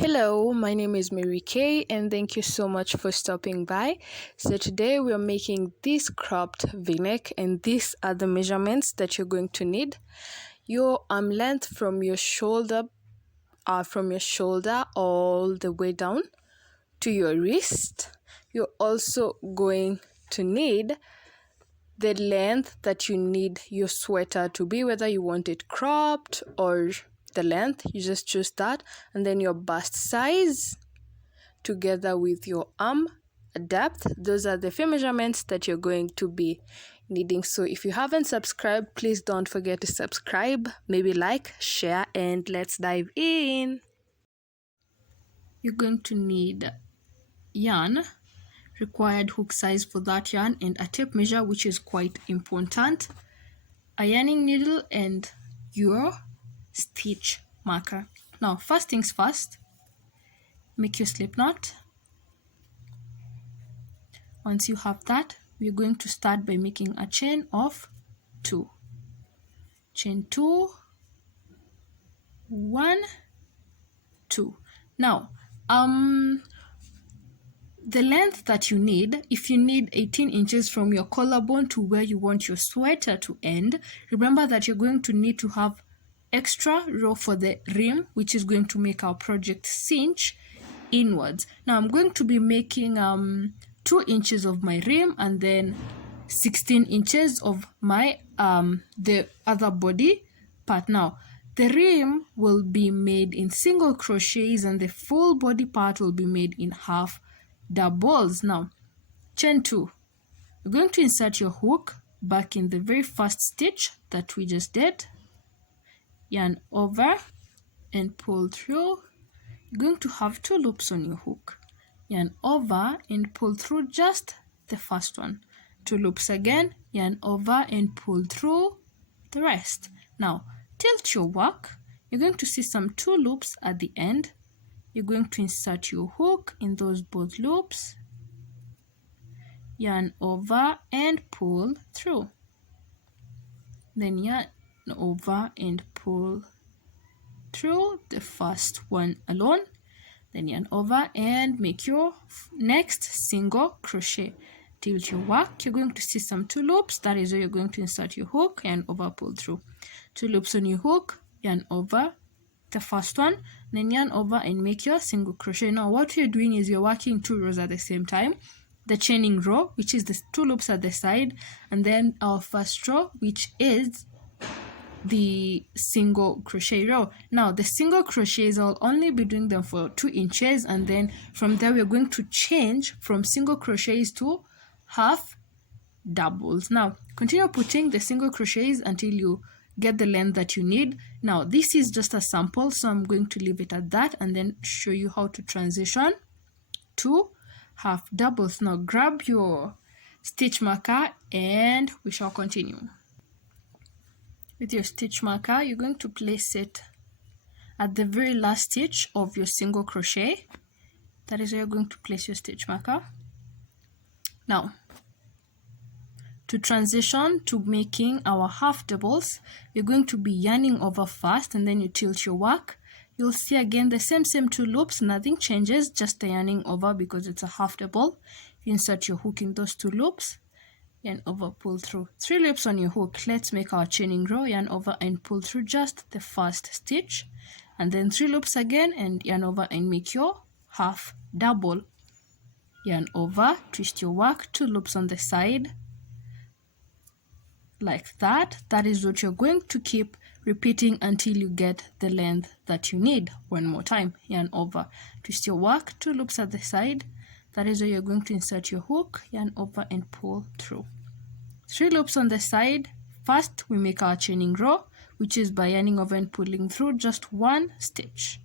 Hello, my name is Mary Kay and thank you so much for stopping by. So today we are making this cropped v-neck and these are the measurements that you're going to need. Your arm length from your shoulder all the way down to your wrist. You're also going to need the length that you need your sweater to be, whether you want it cropped or the length, you just choose that, and then your bust size together with your arm depth. Those are the few measurements that you're going to be needing. So if you haven't subscribed, please don't forget to subscribe, maybe like, share, and let's dive in. You're going to need yarn, required hook size for that yarn, and a tape measure, which is quite important, a yarning needle, and your stitch marker. Now, first things first, make your slip knot. Once you have that, we're going to start by making a chain of 2. Chain 2, 1, 2. Now, the length that you need, if you need 18 inches from your collarbone to where you want your sweater to end, remember that you're going to need to have extra row for the rim, which is going to make our project cinch inwards. Now I'm going to be making 2 inches of my rim and then 16 inches of my the other body part. Now the rim will be made in single crochets and the full body part will be made in half doubles. Now chain 2, you're going to insert your hook back in the very first stitch that we just did, yarn over and pull through. You're going to have 2 loops on your hook, yarn over and pull through just the first one, 2 loops again, yarn over and pull through the rest. Now tilt your work. You're going to see some 2 loops at the end. You're going to insert your hook in those both loops, yarn over and pull through, then yarn over and pull through the first one alone, then yarn over and make your next single crochet. Tilt your work. You're going to see some 2 loops. That is where you're going to insert your hook, yarn over, pull through, 2 loops on your hook, yarn over the first one, then yarn over and make your single crochet. Now what you're doing is you're working 2 rows at the same time, the chaining row, which is the 2 loops at the side, and then our first row, which is the single crochet row. Now the single crochets, I'll only be doing them for 2 inches, and then from there we're going to change from single crochets to half doubles. Now continue putting the single crochets until you get the length that you need. Now this is just a sample, so I'm going to leave it at that and then show you how to transition to half doubles. Now grab your stitch marker and we shall continue. With your stitch marker, you're going to place it at the very last stitch of your single crochet. That is where you're going to place your stitch marker. Now to transition to making our half doubles, you're going to be yarning over first and then you tilt your work. You'll see again the same 2 loops, nothing changes, just the yarning over because it's a half double. You insert your hook in those 2 loops, yarn over, pull through, 3 loops on your hook. Let's make our chaining row, yarn over and pull through just the first stitch, and then 3 loops again and yarn over and make your half double. Yarn over, twist your work, 2 loops on the side, like that. That is what you're going to keep repeating until you get the length that you need. One more time, yarn over, twist your work, 2 loops at the side. That is where you're going to insert your hook, yarn over and pull through, 3 loops on the side. First we make our chaining row, which is by yarning over and pulling through just 1 stitch.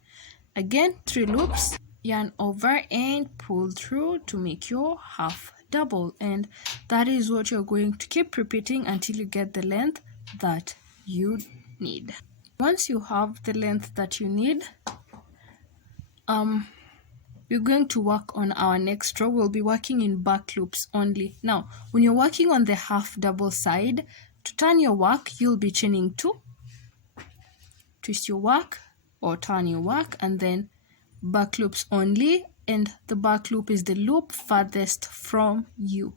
Again 3 loops, yarn over and pull through to make your half double, and that is what you're going to keep repeating until you get the length that you need. Once you have the length that you need, we're going to work on our next row. We'll be working in back loops only. Now when you're working on the half double side, to turn your work you'll be chaining 2, twist your work or turn your work, and then back loops only, and the back loop is the loop farthest from you.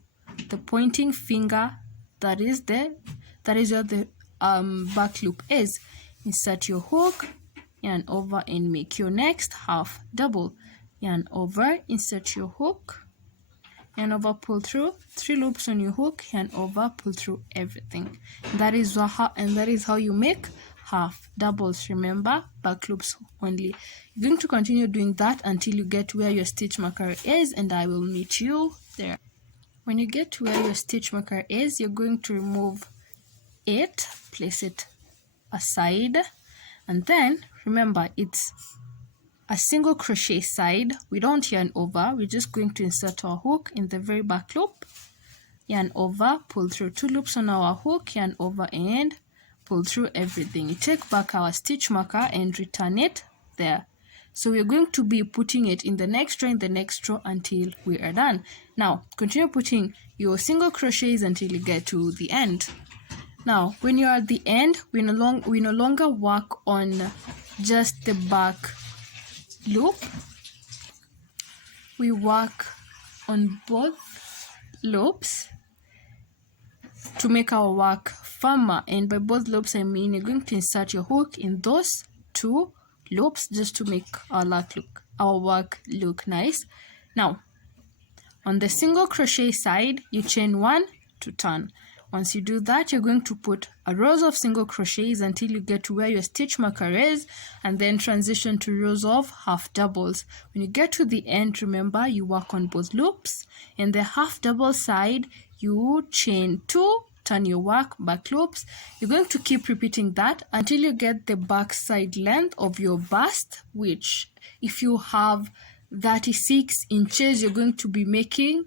The pointing finger that is where the back loop is. Insert your hook, yarn over and make your next half double. Yarn over, insert your hook, yarn over, pull through, 3 loops on your hook, yarn over, pull through everything. That is how you make half doubles. Remember, back loops only. You're going to continue doing that until you get where your stitch marker is, and I will meet you there. When you get to where your stitch marker is, you're going to remove it, place it aside, and then remember it's a single crochet side. We don't yarn over, we're just going to insert our hook in the very back loop, yarn over, pull through 2 loops on our hook, yarn over and pull through everything. You take back our stitch marker and return it there. So we're going to be putting it in the next row, until we are done. Now continue putting your single crochets until you get to the end. Now when you're at the end, we no longer work on just the back loop. We work on both loops to make our work firmer, and by both loops I mean you're going to insert your hook in those 2 loops just to make our work look nice. Now on the single crochet side, you chain 1 to turn. Once you do that, you're going to put a rows of single crochets until you get to where your stitch marker is, and then transition to rows of half doubles. When you get to the end, remember you work on both loops. In the half double side, you chain 2, turn your work, back loops. You're going to keep repeating that until you get the back side length of your bust, which if you have 36 inches, you're going to be making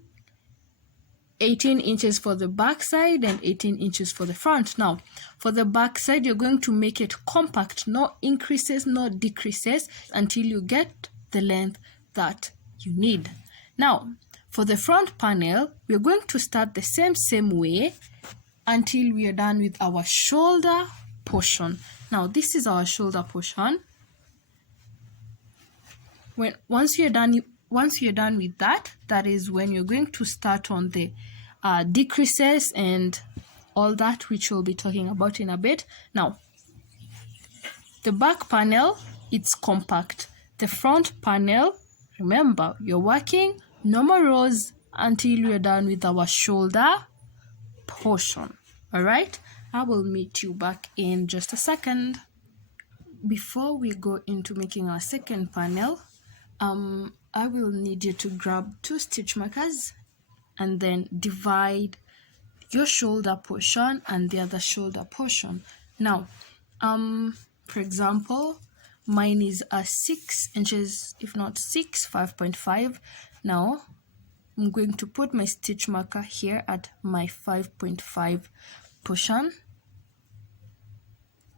18 inches for the back side and 18 inches for the front. Now for the back side, you're going to make it compact, no increases, no decreases, until you get the length that you need. Now for the front panel, we're going to start the same way until we are done with our shoulder portion. Now this is our shoulder portion. Once you're done with that, that is when you're going to start on the decreases and all that, which we'll be talking about in a bit. Now the back panel, it's compact. The front panel, remember you're working normal rows until you're done with our shoulder portion. All right, I will meet you back in just a second. Before we go into making our second panel, I will need you to grab 2 stitch markers and then divide your shoulder portion and the other shoulder portion. Now for example, mine is 6 inches, if not 6, 5.5. Now I'm going to put my stitch marker here at my 5.5 portion,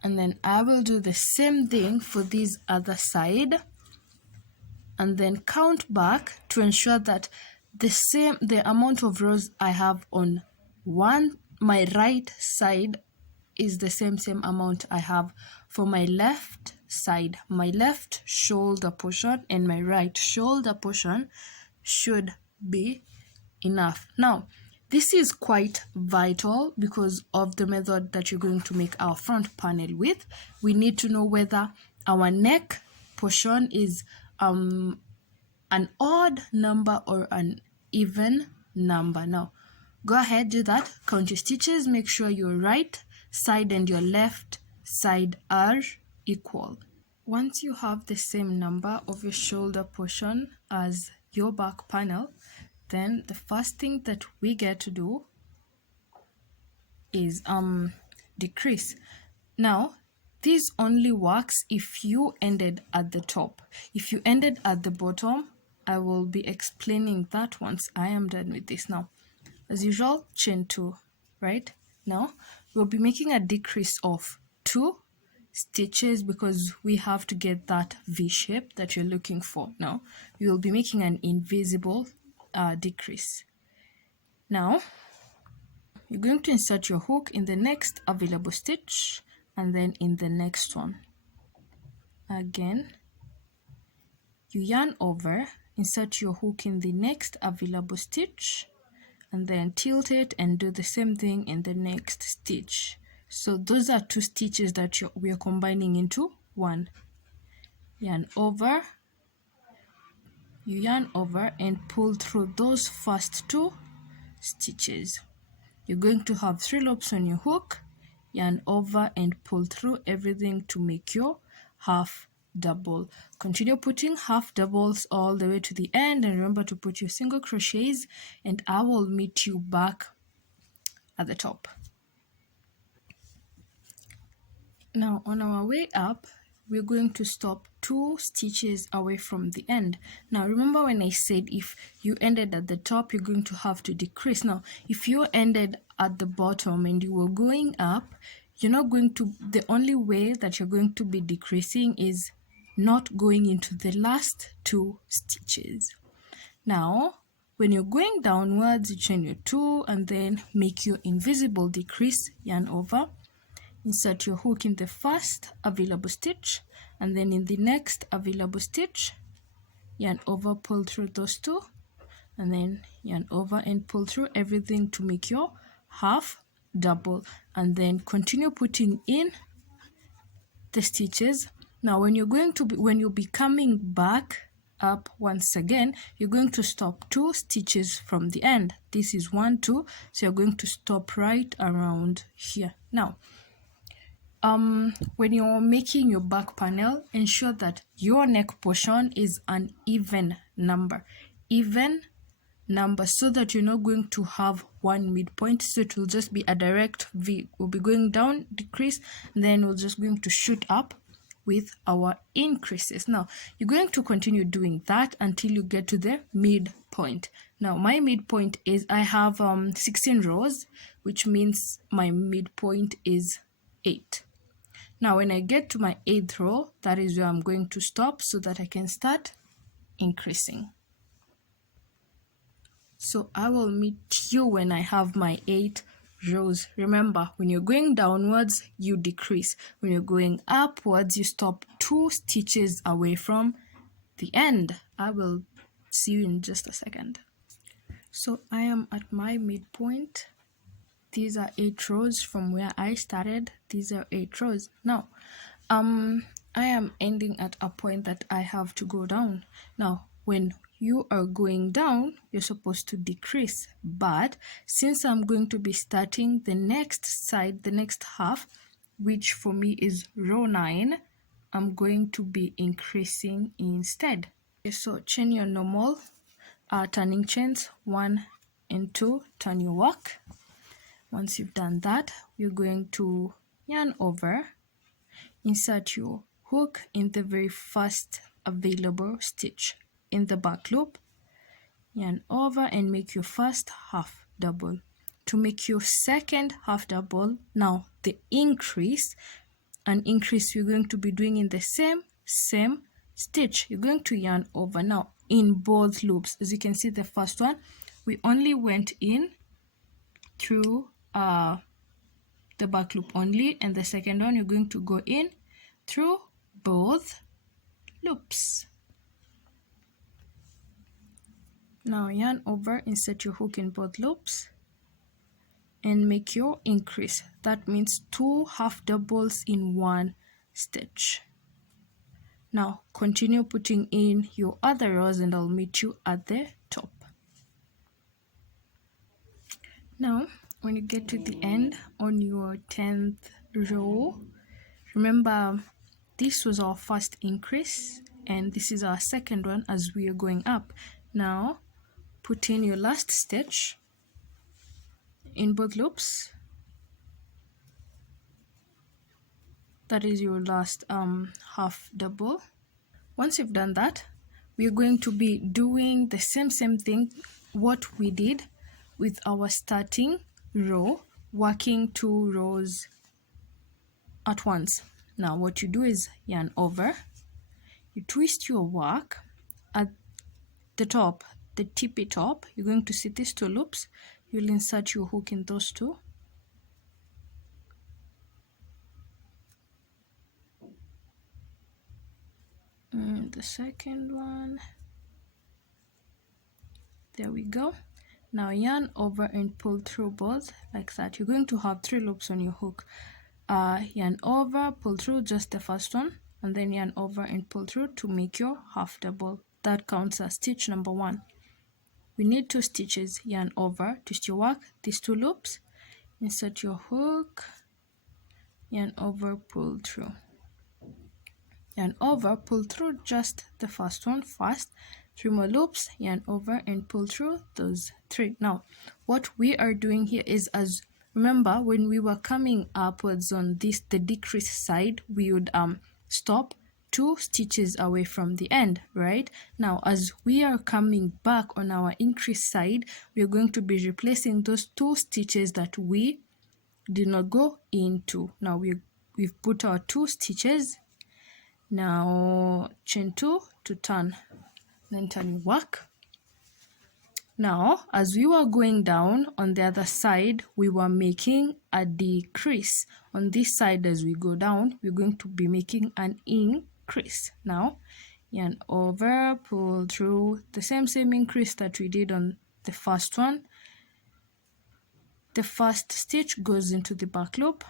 and then I will do the same thing for this other side, and then count back to ensure that the amount of rows I have on my right side is the same amount I have for my left side. My left shoulder portion and my right shoulder portion should be enough. Now this is quite vital because of the method that you're going to make our front panel with. We need to know whether our neck portion is an odd number or an even number. Now go ahead, do that, count your stitches, make sure your right side and your left side are equal. Once you have the same number of your shoulder portion as your back panel, then the first thing that we get to do is decrease. Now this only works if you ended at the top. If you ended at the bottom, I will be explaining that once I am done with this. Now as usual, chain 2. Right now we'll be making a decrease of 2 stitches because we have to get that V shape that you're looking for. Now we will be making an invisible decrease. Now you're going to insert your hook in the next available stitch and then in the next one. Again you yarn over, insert your hook in the next available stitch, and then tilt it and do the same thing in the next stitch. So those are two stitches that we are combining into one. Yarn over, you yarn over and pull through those first two stitches. You're going to have 3 loops on your hook, yarn over and pull through everything to make your half double. Continue putting half doubles all the way to the end, and remember to put your single crochets, and I will meet you back at the top. Now on our way up, we're going to stop 2 stitches away from the end. Now remember when I said if you ended at the top, you're going to have to decrease. Now if you ended at the bottom and you were going up, you're not going to, the only way that you're going to be decreasing is not going into the last 2 stitches. Now when you're going downwards, you chain your 2 and then make your invisible decrease, yarn over, insert your hook in the first available stitch, and then in the next available stitch, yarn over, pull through those 2, and then yarn over and pull through everything to make your half double, and then continue putting in the stitches. Now when you'll be coming back up once again, you're going to stop 2 stitches from the end. This is 1, 2, so you're going to stop right around here. Now when you're making your back panel, ensure that your neck portion is an even number, so that you're not going to have one midpoint, so it will just be a direct V. We'll be going down, decrease, and then we're just going to shoot up with our increases. Now you're going to continue doing that until you get to the midpoint. Now my midpoint is, I have 16 rows, which means my midpoint is 8. Now when I get to my 8th row, that is where I'm going to stop so that I can start increasing. So I will meet you when I have my 8 rows. Remember, when you're going downwards, you decrease. When you're going upwards, you stop 2 stitches away from the end. I will see you in just a second. So I am at my midpoint. These are 8 rows from where I started. These are 8 rows. Now, I am ending at a point that I have to go down. Now, when you are going down, you're supposed to decrease. But since I'm going to be starting the next side, the next half, which for me is row 9, I'm going to be increasing instead. Okay, so chain your normal turning chains, 1 and 2, turn your work. Once you've done that, you're going to yarn over, insert your hook in the very first available stitch in the back loop, yarn over and make your first half double. To make your second half double, now the increase, we're going to be doing in the same stitch. You're going to yarn over. Now in both loops, as you can see, the first one we only went in through the back loop only, and the second one you're going to go in through both loops. Now yarn over, insert your hook in both loops and make your increase. That means 2 half doubles in 1 stitch. Now continue putting in your other rows and I'll meet you at the top. Now when you get to the end on your 10th row, remember this was our first increase and this is our second one as we are going up. Now put in your last stitch in both loops. That is your last half double. Once you've done that, we are going to be doing the same thing what we did with our starting row, working 2 rows at once. Now what you do is yarn over, you twist your work at the top, the tippy top. You're going to see these 2 loops. You'll insert your hook in those 2. the second one. There we go. Now yarn over and pull through both like that. You're going to have 3 loops on your hook. Yarn over, pull through just the first one, and then yarn over and pull through to make your half double. That counts as stitch number 1. We need 2 stitches. Yarn over, twist your work, these 2 loops, insert your hook, yarn over, pull through. Yarn over, pull through just the first one first, 3 more loops, yarn over and pull through those 3. Now what we are doing here is, as remember when we were coming upwards on this, the decrease side, we would stop 2 stitches away from the end, right? Now as we are coming back on our increase side, we are going to be replacing those 2 stitches that we did not go into. Now we've put our 2 stitches. Now chain 2 to turn, then turn your work. Now as we were going down on the other side, we were making a decrease. On this side, as we go down, we're going to be making an increase. Now yarn over, pull through the same increase that we did on the first one. The first stitch goes into the back loop,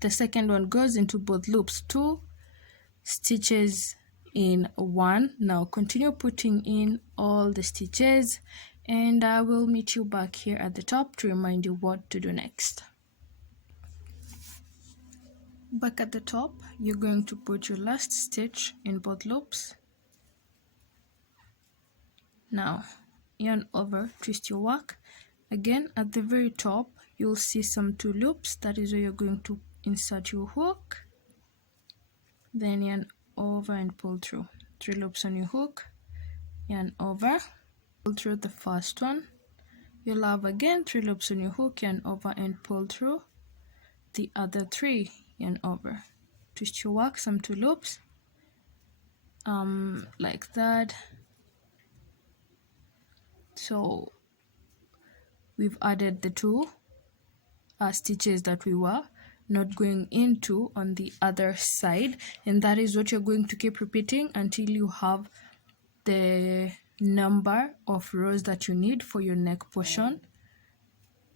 the second one goes into both loops, 2 stitches in one. Now continue putting in all the stitches, and I will meet you back here at the top to remind you what to do next. Back at the top, you're going to put your last stitch in both loops. Now yarn over, twist your work. Again at the very top, you'll see some 2 loops. That is where you're going to insert your hook, then yarn over and pull through. 3 loops on your hook, yarn over, pull through the first one. You'll have again 3 loops on your hook, yarn over and pull through the other 3, yarn over, twist your work, some 2 loops, like that. So we've added the 2 stitches that we were not going into on the other side, and that is what you're going to keep repeating until you have the number of rows that you need for your neck portion.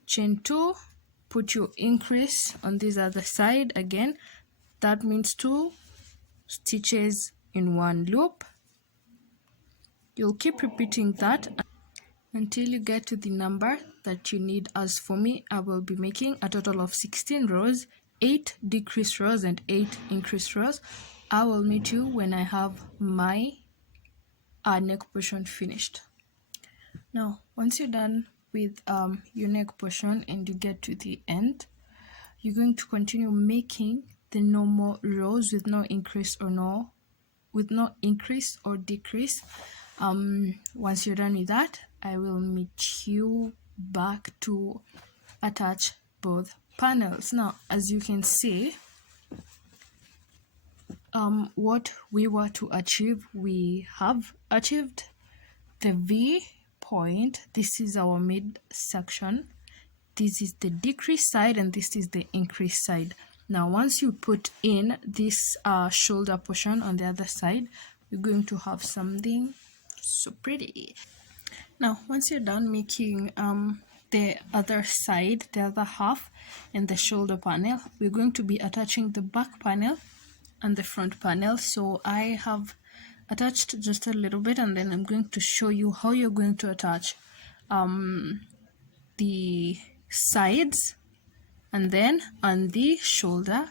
Chain 2, put your increase on this other side again. That means 2 stitches in 1 loop. You'll keep repeating that until you get to the number that you need. As for me, I will be making a total of 16 rows, 8 decrease rows and 8 increase rows. I will meet you when I have my neck portion finished. Now once you're done with your neck portion and you get to the end, you're going to continue making the normal rows with no increase or decrease. Once you're done with that, I will meet you back to attach both panels. Now as you can see, what we were to achieve, we have achieved the V point. This is our mid section, this is the decrease side, and this is the increase side. Now once you put in this shoulder portion on the other side, you're going to have something so pretty. Now once you're done making the other side, the other half, and the shoulder panel, we're going to be attaching the back panel and the front panel. So I have attached just a little bit, and then I'm going to show you how you're going to attach the sides and then on the shoulder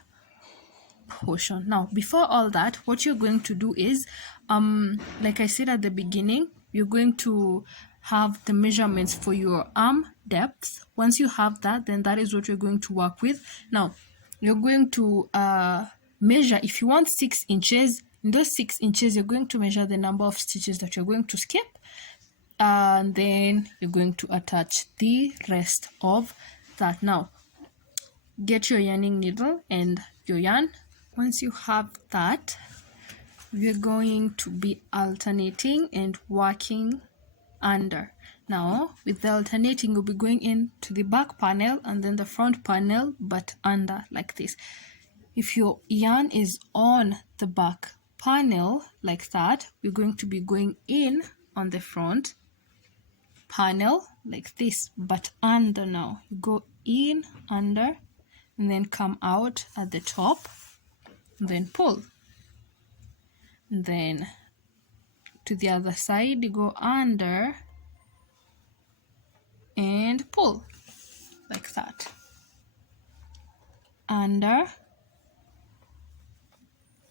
portion. Now before all that, what you're going to do is, like I said at the beginning, you're going to have the measurements for your arm depth. Once you have that, then that is what you're going to work with. Now you're going to measure, if you want 6 inches, in those 6 inches you're going to measure the number of stitches that you're going to skip, and then you're going to attach the rest of that. Now get your yarning needle and your yarn. Once you have that, we're going to be alternating and working under. Now with the alternating, we'll be going into the back panel and then the front panel, but under, like this. If your yarn is on the back panel like that, we're going to be going in on the front panel like this, but under. Now you go in under and then come out at the top, then pull, and then to the other side you go under and pull like that, under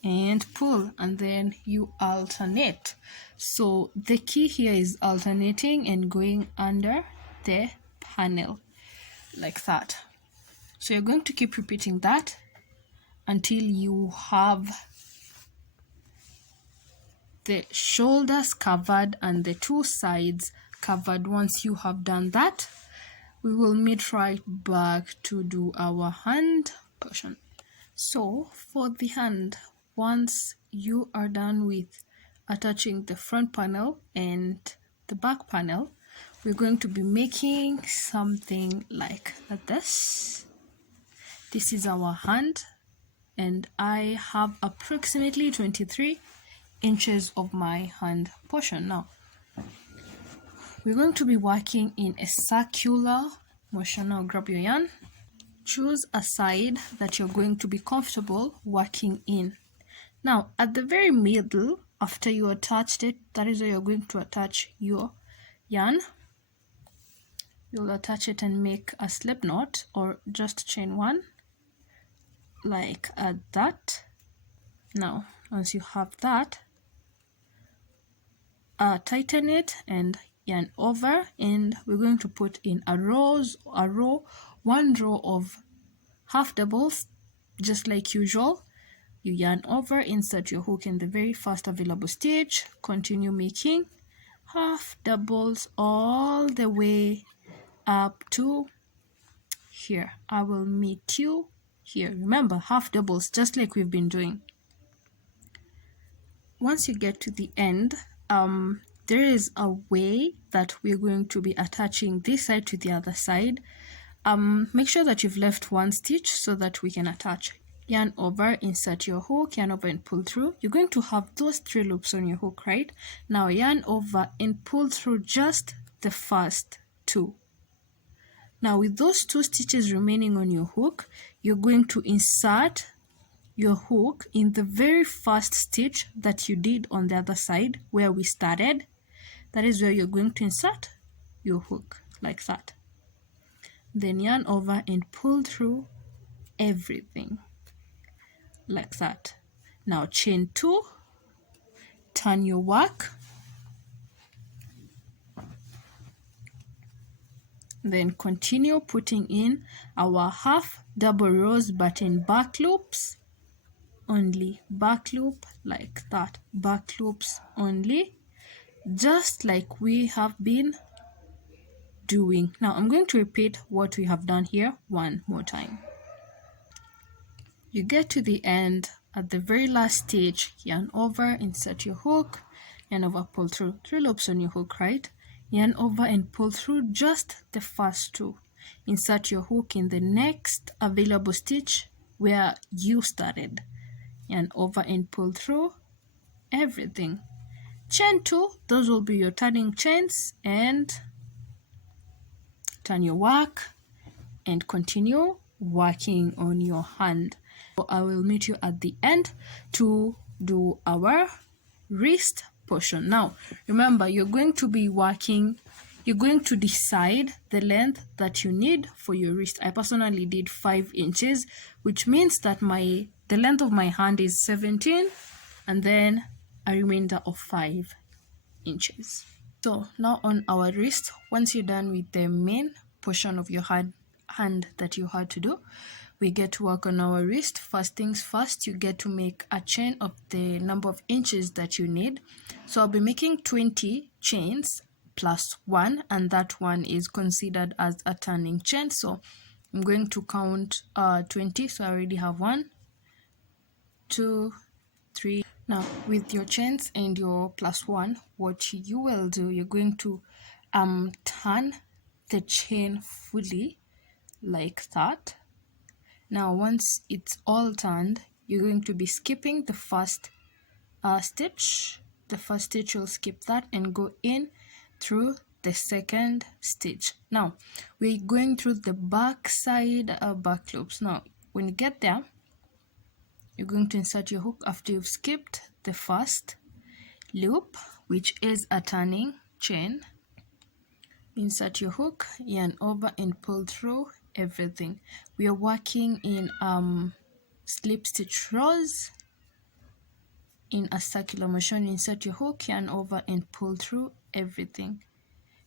and pull, and then you alternate. So the key here is alternating and going under the panel like that. So you're going to keep repeating that until you have the shoulders covered and the two sides covered. Once you have done that, we will meet right back to do our hand portion. So for the hand, once you are done with attaching the front panel and the back panel, we're going to be making something like this. This is our hand, and I have approximately 23 inches of my hand portion. Now we're going to be working in a circular motion. Now grab your yarn, choose a side that you're going to be comfortable working in. Now at the very middle, after you attached it, that is where you're going to attach your yarn. You'll attach it and make a slip knot or just chain one like that. Now once you have that, tighten it and yarn over, and we're going to put in one row of half doubles just like usual. You yarn over, insert your hook in the very first available stitch, continue making half doubles all the way up to here. I will meet you here. Remember, half doubles just like we've been doing. Once you get to the end, there is a way that we're going to be attaching this side to the other side. Make sure that you've left one stitch so that we can attach. Yarn over, insert your hook, yarn over and pull through. You're going to have those 3 loops on your hook, right? Now yarn over and pull through just the first 2. Now with those 2 stitches remaining on your hook, you're going to insert your hook in the very first stitch that you did on the other side where we started. That is where you're going to insert your hook like that. Then yarn over and pull through everything like that. Now chain 2, turn your work, then continue putting in our half double rows but in back loops only, back loop like that, back loops only, just like we have been doing. Now I'm going to repeat what we have done here one more time. You get to the end, at the very last stitch, yarn over, insert your hook, yarn over, pull through 3 loops on your hook, right? Yarn over and pull through just the first 2. Insert your hook in the next available stitch where you started. Yarn over and pull through everything. Chain 2, those will be your turning chains, and turn your work and continue working on your hand. So I will meet you at the end to do our wrist portion. Now remember, you're going to be working, you're going to decide the length that you need for your wrist. I personally did 5 inches, which means that the length of my hand is 17 and then a remainder of 5 inches. So now on our wrist, once you're done with the main portion of your hand that you had to do, we get to work on our wrist. First things first, you get to make a chain of the number of inches that you need. So I'll be making 20 chains plus 1, and that one is considered as a turning chain. So I'm going to count 20. So I already have 1, 2, 3. Now with your chains and your plus 1, what you will do, you're going to turn the chain fully like that. Now once it's all turned, you're going to be skipping the first stitch. The first stitch, you'll skip that and go in through the second stitch. Now we're going through the back side back loops. Now when you get there, you're going to insert your hook after you've skipped the first loop, which is a turning chain. Insert your hook, yarn over and pull through everything. We are working in slip stitch rows in a circular motion. Insert your hook, yarn over and pull through everything.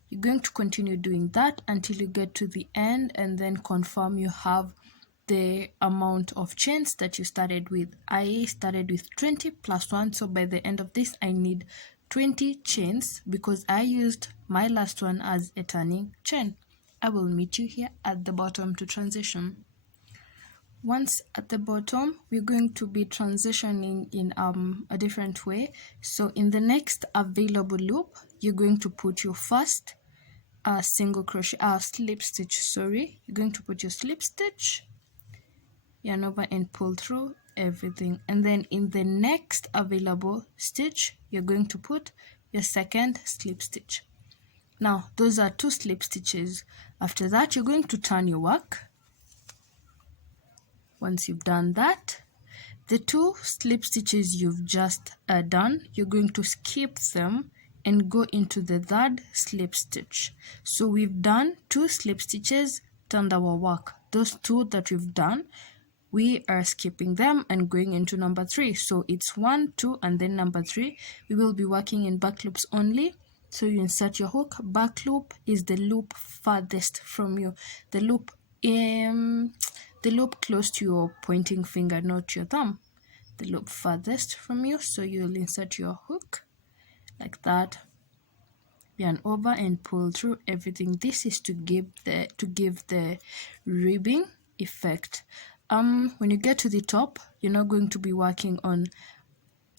You're going to continue doing that until you get to the end, and then confirm you have the amount of chains that you started with. I started with 20 plus 1, so by the end of this I need 20 chains because I used my last one as a turning chain. I will meet you here at the bottom to transition. Once at the bottom, we're going to be transitioning in a different way. So in the next available loop, you're going to put your first single crochet slip stitch, sorry. You're going to put your slip stitch, yarn over and pull through everything, and then in the next available stitch you're going to put your second slip stitch. Now those are 2 slip stitches. After that, you're going to turn your work. Once you've done that, the 2 slip stitches you've just done, you're going to skip them and go into the third slip stitch. So we've done 2 slip stitches, turned our work. Those 2 that we've done, we are skipping them and going into number 3. So it's 1, 2, and then number 3. We will be working in back loops only. So you insert your hook. Back loop is the loop farthest from you. The loop close to your pointing finger, not your thumb. The loop farthest from you. So you'll insert your hook like that, yarn over and pull through everything. This is to give the ribbing effect. When you get to the top, you're not going to be working on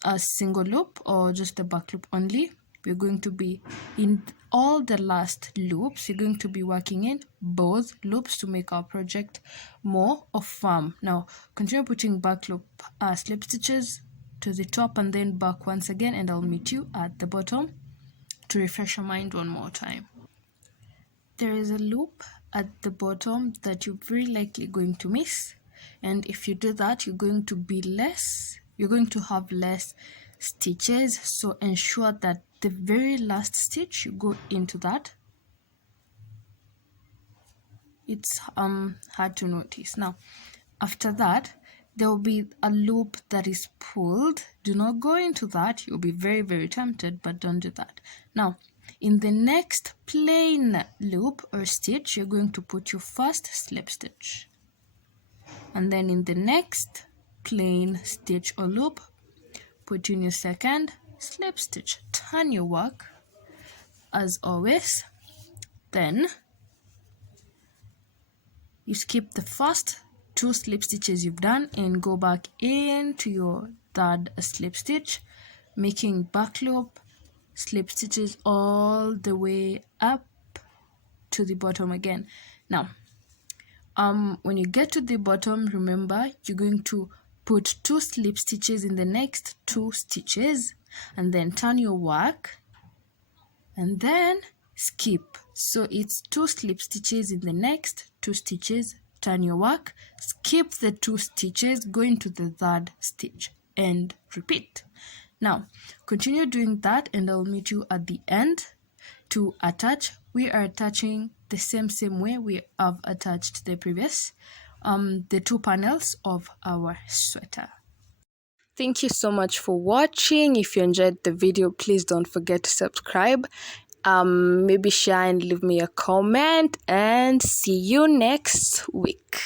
a single loop or just the back loop only. We're going to be in all the last loops. You're going to be working in both loops to make our project more firm. Now continue putting back loop slip stitches to the top and then back once again, and I'll meet you at the bottom to refresh your mind one more time. There is a loop at the bottom that you're very likely going to miss, and if you do that, you're going to have less stitches. So ensure that the very last stitch you go into that. It's hard to notice. Now after that, there will be a loop that is pulled. Do not go into that. You'll be very, very tempted, but don't do that. Now in the next plain loop or stitch, you're going to put your first slip stitch, and then in the next plain stitch or loop, put in your second slip stitch. Turn your work as always. Then you skip the first 2 slip stitches you've done and go back into your third slip stitch, making back loop slip stitches all the way up to the bottom again. Now when you get to the bottom, remember you're going to put 2 slip stitches in the next 2 stitches, and then turn your work and then skip. So it's 2 slip stitches in the next 2 stitches, turn your work, skip the 2 stitches, go into the third stitch and repeat. Now continue doing that and I'll meet you at the end to attach. We are attaching the same way we have attached the previous the 2 panels of our sweater. Thank you so much for watching. If you enjoyed the video, please don't forget to subscribe, maybe share and leave me a comment, and see you next week.